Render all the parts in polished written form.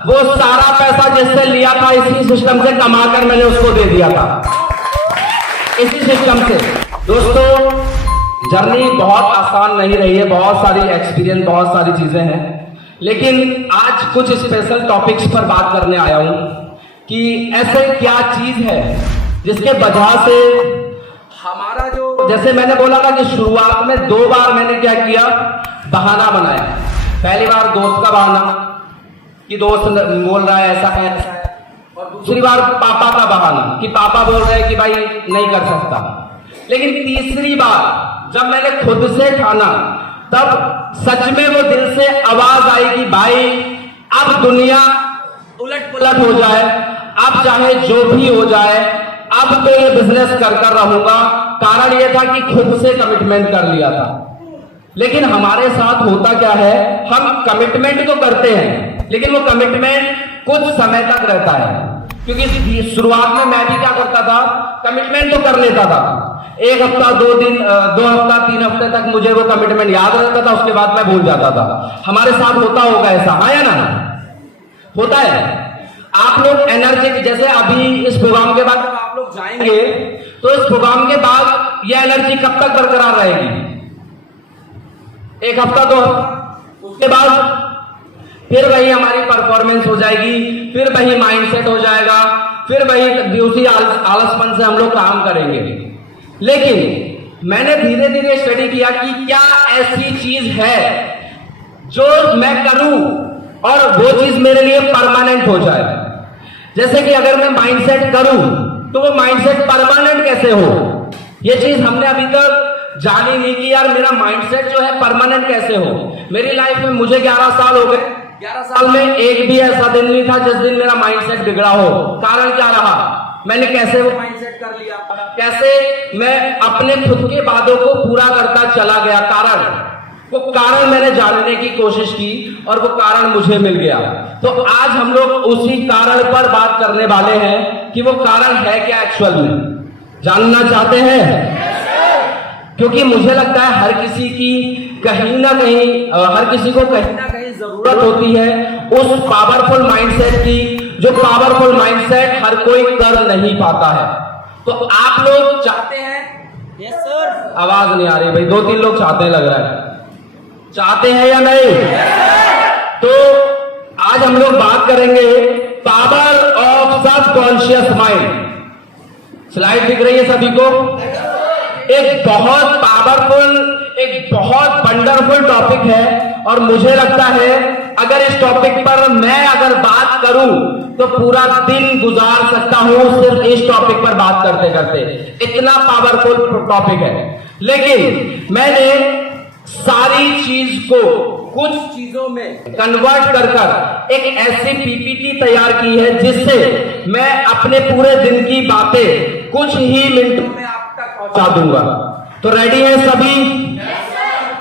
वो सारा पैसा जिससे लिया था इसी सिस्टम से कमाकर मैंने उसको दे दिया था, इसी सिस्टम से। दोस्तों, जर्नी बहुत आसान नहीं रही है, बहुत सारी एक्सपीरियंस, बहुत सारी चीजें हैं, लेकिन आज कुछ स्पेशल टॉपिक्स पर बात करने आया हूं कि ऐसे क्या चीज है जिसके वजह से हमारा जो, जैसे मैंने बोला था कि शुरुआत में 2 बार मैंने क्या किया, बहाना बनाया। पहली बार दोस्त का बहाना कि दोस्त बोल रहा है ऐसा है, और दूसरी बार पापा का बहाना कि पापा बोल रहे हैं कि भाई नहीं कर सकता। लेकिन तीसरी बार जब मैंने खुद से ठाना, तब सच में वो दिल से आवाज आई कि भाई अब दुनिया उलट पुलट हो जाए, अब चाहे जो भी हो जाए, अब तो ये बिजनेस कर रहूंगा। कारण ये था कि खुद से कमिटमेंट कर लिया था। लेकिन हमारे साथ होता क्या है, हम कमिटमेंट तो करते हैं, लेकिन वो कमिटमेंट कुछ समय तक रहता है। क्योंकि शुरुआत में मैं भी क्या करता था, कमिटमेंट तो कर लेता था, 1 हफ्ता 2 दिन 2 हफ्ता 3 हफ्ते तक मुझे वो कमिटमेंट याद रहता था, उसके बाद मैं भूल जाता था। हमारे साथ होता होगा ऐसा, हाँ या ना? होता है। आप लोग एनर्जी, जैसे अभी इस प्रोग्राम के बाद जब आप लोग जाएंगे तो इस प्रोग्राम के बाद ये एनर्जी कब तक बरकरार रहेगी? 1 हफ्ता 2 हफ्ता, उसके बाद फिर वही हमारी परफॉर्मेंस हो जाएगी, फिर वही माइंडसेट हो जाएगा, फिर वही उसी आलसपन से हम लोग काम करेंगे। लेकिन मैंने धीरे धीरे स्टडी किया कि क्या ऐसी चीज है जो मैं करूं और वो चीज मेरे लिए परमानेंट हो जाए। जैसे कि अगर मैं माइंडसेट करूं तो वो माइंडसेट परमानेंट कैसे हो, ये चीज हमने अभी तक जानी नहीं कि यार मेरा माइंडसेट जो है परमानेंट कैसे हो। मेरी लाइफ में मुझे 11 साल हो गए, 11 साल में एक भी ऐसा दिन नहीं था जिस दिन मेरा माइंडसेट बिगड़ा हो। कारण क्या रहा, मैंने कैसे वो माइंडसेट कर लिया, कैसे मैं अपने खुद के वादों को पूरा करता चला गया। वो कारण मैंने जानने की कोशिश की और वो कारण मुझे मिल गया। तो आज हम लोग उसी कारण पर बात करने वाले हैं कि वो कारण है क्या एक्चुअल में, जानना चाहते हैं? क्योंकि मुझे लगता है हर किसी की कहीं ना कहीं, हर किसी को कहीं ना कहीं जरूरत होती है उस पावरफुल माइंडसेट की, जो पावरफुल माइंडसेट हर कोई कर नहीं पाता है। तो आप लोग चाहते हैं? Yes sir. आवाज नहीं आ रही भाई, 2-3 लोग चाहते हैं लग रहा है, चाहते हैं या नहीं? तो आज हम लोग बात करेंगे power of subconscious mind. Slide दिख रही है सभी को? एक बहुत पावरफुल, एक बहुत वंडरफुल टॉपिक है और मुझे लगता है अगर इस टॉपिक पर मैं अगर बात करूं तो पूरा दिन गुजार सकता हूं सिर्फ इस टॉपिक पर बात करते करते, इतना पावरफुल टॉपिक है। लेकिन मैंने सारी चीज को कुछ चीजों में कन्वर्ट कर एक ऐसी पीपीटी तैयार की है जिससे मैं अपने पूरे दिन की बातें कुछ ही मिनटों में आप तक पहुंचा दूंगा। तो रेडी हैं सभी?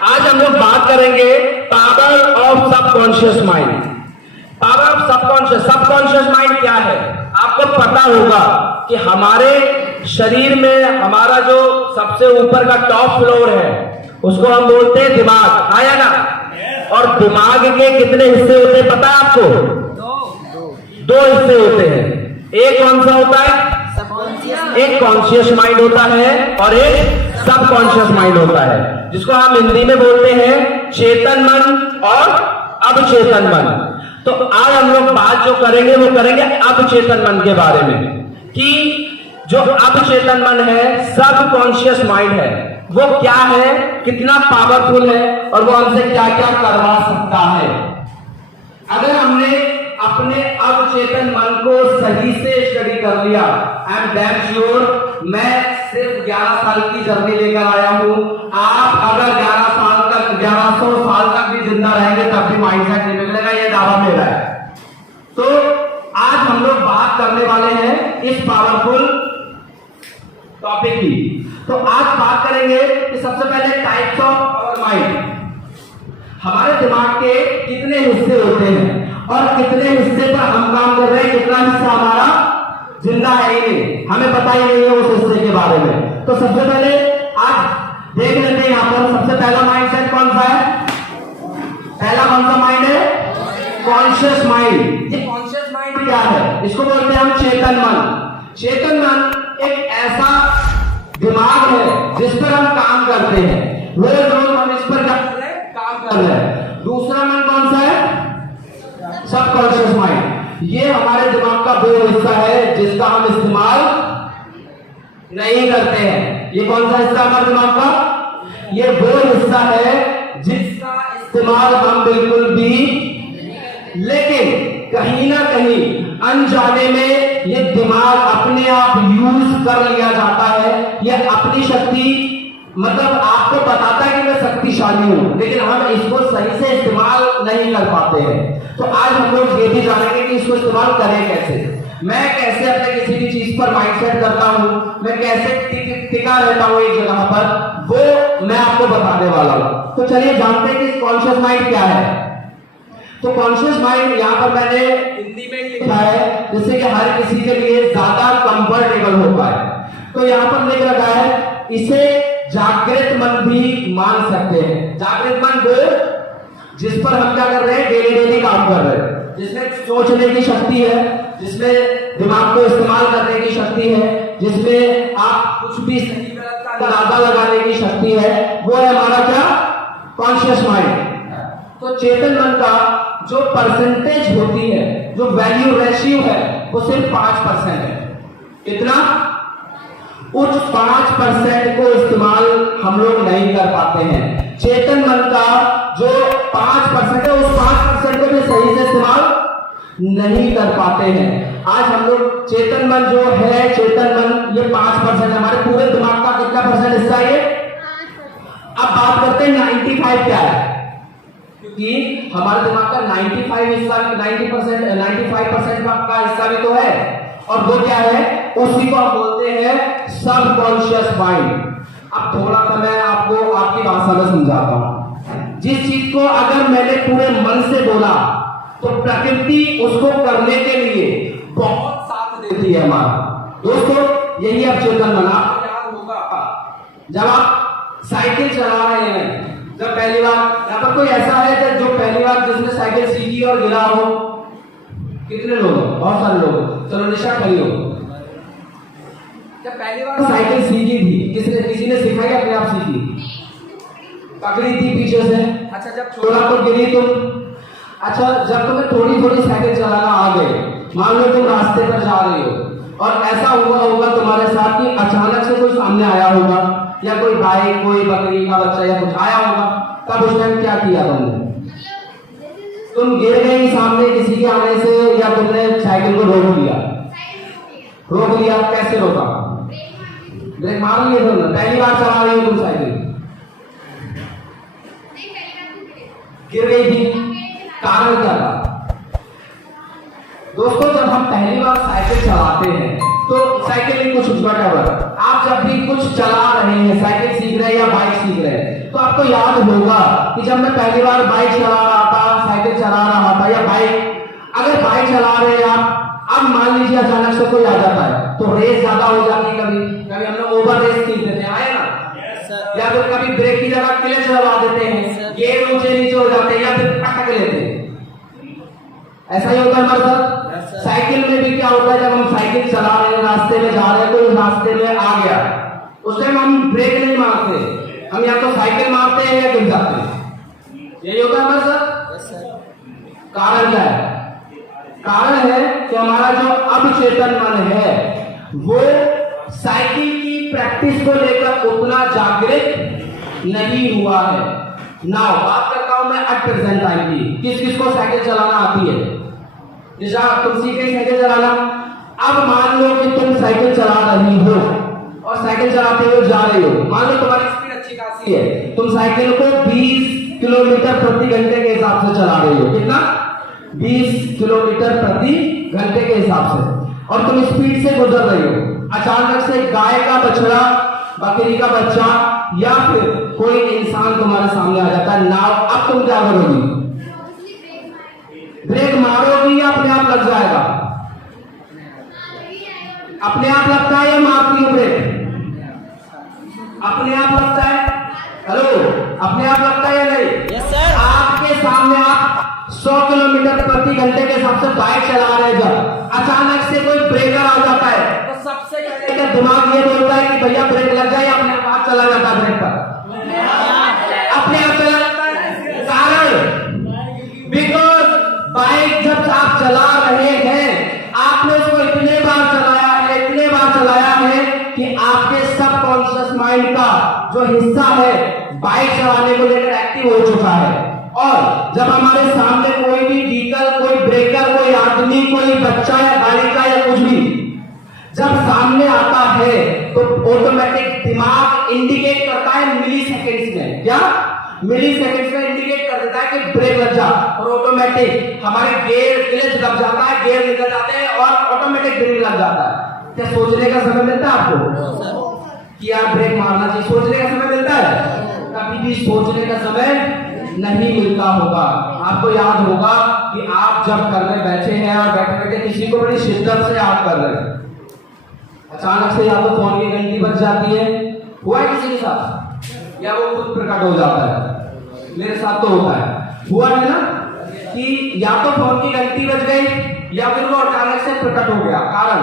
आज हम लोग बात करेंगे power of subconscious mind. Power of subconscious mind क्या है? आपको पता होगा कि हमारे शरीर में हमारा जो सबसे ऊपर का टॉप फ्लोर है उसको हम बोलते हैं दिमाग, आया ना? और दिमाग के कितने हिस्से होते हैं पता है आपको? 2 हिस्से होते हैं। एक कौन सा होता है? एक कॉन्शियस माइंड होता है और एक सबकॉन्शियस माइंड होता है, जिसको हम हिंदी में बोलते हैं चेतन मन और अवचेतन मन। तो आज हम लोग बात जो करेंगे वो करेंगे अवचेतन मन के बारे में, कि जो अवचेतन मन है, सबकॉन्शियस माइंड है, वो क्या है, कितना पावरफुल है और वो हमसे क्या क्या करवा सकता है। अगर हमने अपने अवचेतन मन को सही से स्टडी कर लिया, आई एम डैम श्योर, मैं सिर्फ 11 साल की जर्नी लेकर आया हूं। आप अगर 11 साल तक, 1100 साल तक भी जिंदा रहेंगे तब भी माइंडसेट नहीं बिगड़ेगा, ये दावा मेरा है। तो आज हम लोग बात करने वाले हैं इस पावरफुल टॉपिक की। तो आज बात करेंगे कि सबसे पहले टाइप्स ऑफ आवर माइंड। हमारे दिमाग के कितने हिस्से होते हैं और कितने हिस्से पर हम काम कर रहे हैं, कितना हिस्सा हमारा जिंदा है ही नहीं, हमें पता ही नहीं है उस हिस्से के बारे में। तो सबसे पहले आज देख लेते हैं यहाँ पर सबसे पहला माइंडसेट कौन सा है? पहला कौन सा माइंड है? Conscious mind. ये कॉन्शियस माइंड क्या है? इसको बोलते हैं हम चेतन मन। चेतन मन एक ऐसा दिमाग है जिस पर हम काम करते हैं, रोज रोज हम इस पर काम कर रहे हैं। दूसरा मन कौन सा है? Subconscious mind. ये हमारे दिमाग का वो हिस्सा है जिसका हम इस्तेमाल नहीं करते हैं। ये कौन सा हिस्सा हमारे दिमाग का? ये वो हिस्सा है जिसका इस्तेमाल हम बिल्कुल भी, लेकिन कहीं ना कहीं अनजाने में ये दिमाग अपने आप यूज कर लिया जाता है। ये अपनी शक्ति, मतलब आपको बताता है कि मैं शक्तिशाली हूं, लेकिन हम इसको सही से इस्तेमाल नहीं कर पाते हैं। तो आज हम लोग ये भी जानेंगे कि इसको इस्तेमाल करें कैसे। मैं कैसे अपने किसी भी चीज पर माइंडसेट करता हूं, मैं कैसे टिका रहता हूं एक जगह पर, वो मैं आपको बताने वाला हूं। तो चलिए जानते हैं कि कॉन्शियस माइंड क्या है। तो कॉन्शियस माइंड यहाँ पर मैंने हिंदी में लिखा है जिससे कि हर किसी के लिए ज्यादा कंफर्टेबल हो पाए। तो यहाँ पर लिख रखा है, इसे जागृत मन भी मान सकते हैं। जागृत मन वो जिस पर हम क्या कर रहे हैं, डेली डेली काम कर रहे हैं, जिसमें सोचने की शक्ति है, जिसमें दिमाग को इस्तेमाल करने की शक्ति है, जिसमें आप कुछ भी सही गलत का अंदाजा लगाने की शक्ति है, वो है हमारा क्या? Conscious mind. तो चेतन मन का जो परसेंटेज होती है, जो वैल्यू रेशियो है, वो सिर्फ 5% है। कितना? उस 5% को इस्तेमाल हम लोग नहीं कर पाते हैं। चेतन मन का जो 5% है, उस 5% को भी सही से इस्तेमाल नहीं कर पाते हैं। आज हम लोग चेतन मन जो है, चेतन मन ये 5% हमारे पूरे दिमाग का कितना परसेंट हिस्सा है? अब बात करते हैं 95 क्या है, क्योंकि हमारे दिमाग का 95 हिस्सा, 95% का हिस्सा भी तो है, और वो क्या है? उसी को हम बोलते हैं सबकॉन्शियस माइंड। अब थोड़ा सा मैं आपको आपकी भाषा में समझाता हूं। जिस चीज को अगर मैंने पूरे मन से बोला तो प्रकृति उसको करने के लिए बहुत साथ देती है हमारा। दोस्तों यही अब चेतन मन। आपको याद होगा जब आप साइकिल चला रहे हैं, जब पहली बार, यहाँ पर कोई ऐसा है जो पहली बार जिसने साइकिल सीखी और गिरा हो? कितने लोग? बहुत सारे लोग। चलो निशा खड़ी हो। जब पहली बार साइकिल सीखी थी, किसी ने सिखाई, अपने आप सीखी? पकड़ी थी पीछे से? अच्छा, जब छोड़ा तो गिरी तुम? अच्छा, जब तुम्हें थोड़ी थोड़ी साइकिल चलाना आ गई, मान लो तुम रास्ते पर जा रही हो और ऐसा हुआ होगा तुम्हारे साथ कि अचानक से कोई सामने आया होगा, या कोई बाइक, कोई बकरी का बच्चा या कुछ आया होगा, तब उस टाइम क्या किया तुमने? तुम गिर गई सामने किसी के आने से, या तुमने साइकिल को रोक लिया? रोक लिया, कैसे रोका? ब्रेक मार लिए तुमने? पहली बार चला रही हो तुम साइकिल, गिर गई थी, कारण क्या था? दोस्तों जब हम पहली बार साइकिल चलाते हैं तो साइकिल में कुछ वटेवर, आप जब भी कुछ चला रहे हैं, साइकिल सीख रहे हैं या बाइक सीख रहे हैं, तो आपको याद होगा कि जब मैं पहली बार बाइक चला रहा था, साइकिल चला रहा था या बाइक, अगर बाइक चला रहे हैं आप, अब मान लीजिए अचानक से कोई आ जाता है तो रेस ज्यादा हो जाती है। कभी कभी हम लोग ओवर रेस सीख देते हैं, आए ना? या फिर कभी ब्रेक की जगह क्लच दबा देते हैं, गियर ऊंचे नीचे हो जाते हैं, या फिर पटक लेते हैं। ऐसा ही होता है हमारे साथ। साइकिल में भी क्या होता है, जब हम साइकिल चला रहे हैं, रास्ते में जा रहे हैं, कोई रास्ते में आ गया, उस टाइम हम ब्रेक नहीं मारते, हम या तो साइकिल मारते हैं या गिर जाते हैं। यही होता है हमारे साथ। कारण क्या है? कारण है कि हमारा जो अवचेतन मन है वो साइकिल की प्रैक्टिस को लेकर उतना जागृत नहीं हुआ है। नाउ बात करता हूं मैं एट प्रेजेंट टाइम की। किस किस को साइकिल चलाना आती है? जैसा तुम सीख गई साइकिल चलाना, अब मान लो कि तुम साइकिल चला रही हो और साइकिल चलाते हुए जा रही हो, मान लो तुम्हारी स्पीड अच्छी खासी है, तुम साइकिल को 20 किलोमीटर प्रति घंटे के हिसाब से चला रही हो। कितना? 20 किलोमीटर प्रति घंटे के हिसाब से, और तुम स्पीड से गुजर रही हो। अचानक से गाय का बछड़ा, बकरी का बच्चा या फिर कोई इंसान तुम्हारे सामने आ जाता है। नाउ अब तुम क्या करोगी? ब्रेक मारोगी या अपने आप लग जाएगा? अपने आप लगता है या मारती हो ब्रेक? अपने आप लगता है। हेलो, अपने आप लगता है या नहीं? Yes sir. आपके सामने आप 100 किलोमीटर प्रति घंटे के हिसाब से बाइक चला रहे हैं, जब अचानक से कोई ब्रेकर आ जाता है तो सबसे पहले दिमाग ये बोलता है कि भैया ब्रेक लग जाए, अपने आप चला जाता है ब्रेक पर, अपने आप चला जाता है। कारण बिकॉज बाइक जब आप चला रहे हैं, आपने उसको इतने बार चलाया है कि आपके सबकॉन्शियस माइंड का जो हिस्सा है बाइक चलाने को लेकर एक्टिव हो चुका है। और जब हमारे सामने कोई भी व्हीकल, कोई ब्रेकर, कोई आदमी, कोई बच्चा या बालिका या कुछ भी जब सामने आता है तो ऑटोमेटिक दिमाग इंडिकेट करता है मिली सेकेंड्स में, क्या मिली सेकेंड्स में इंडिकेट कर देता है कि ब्रेक लग जा, और ऑटोमेटिक हमारे गियर क्लच दब जाता है, गियर निकल जाते हैं और ऑटोमेटिक ब्रेक लग जाता है। क्या सोचने का समय मिलता है आपको कि यार ब्रेक मारना चाहिए? सोचने का समय मिलता है? कभी भी सोचने का समय नहीं मिलता होगा। आपको याद होगा कि आप जब करने बैठे हैं और बैठे बैठे किसी को बड़ी शिद्दत से याद कर रहे हैं, अचानक से या तो फोन की घंटी बज जाती है, हुआ है किसी के साथ, या वो खुद प्रकट हो जाता है। मेरे साथ तो होता है, हुआ है ना कि या तो फोन की घंटी बज गई या फिर वो अचानक से प्रकट हो गया। कारण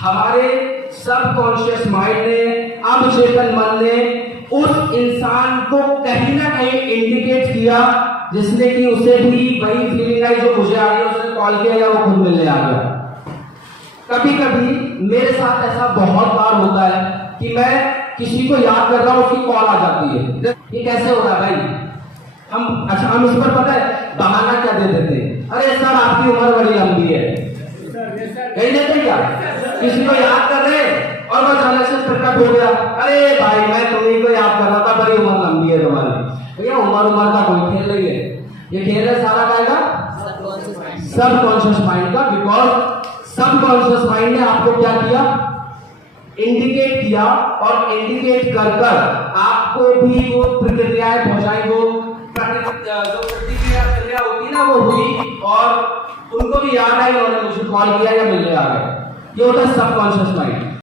हमारे सबकॉन्शियस माइंड ने, अवचेतन मन ने उस इंसान को कहीं ना कहीं इंडिकेट किया, जिसने कि उसे भी वही फीलिंग आई जो मुझे आ रही है, उसने कॉल किया या वो खुद मिलने आ गया। कभी कभी मेरे साथ ऐसा बहुत बार होता है कि मैं किसी को याद कर रहा हूं, उसकी कॉल आ जाती है। ये कैसे हो रहा है भाई? हम इस पर पता है बहाना क्या दे देते हैं, अरे सर आपकी उम्र बड़ी लंबी है, कहीं देते क्या? किसी को याद कर रहे और वो अचानक से प्रकट हो गया, अरे भाई मैं तुम्हें को याद कर रहा था, बड़ी उम्र लंबी है तुम्हारी। भैया उम्र का कोई खेल नहीं है, ये खेल है सारा कायदा सबकॉन्शियस माइंड का। बिकॉज सबकॉन्शियस माइंड ने आपको क्या किया? इंडिकेट किया, और इंडिकेट कर कर आपको भी वो प्रतिक्रियाएं पहुंचाई, वो जो प्रतिक्रिया होती ना वो हुई, और उनको भी याद आई, उन्होंने मुझे कॉल किया या मिलने आ गए। ये होता है सबकॉन्शियस माइंड।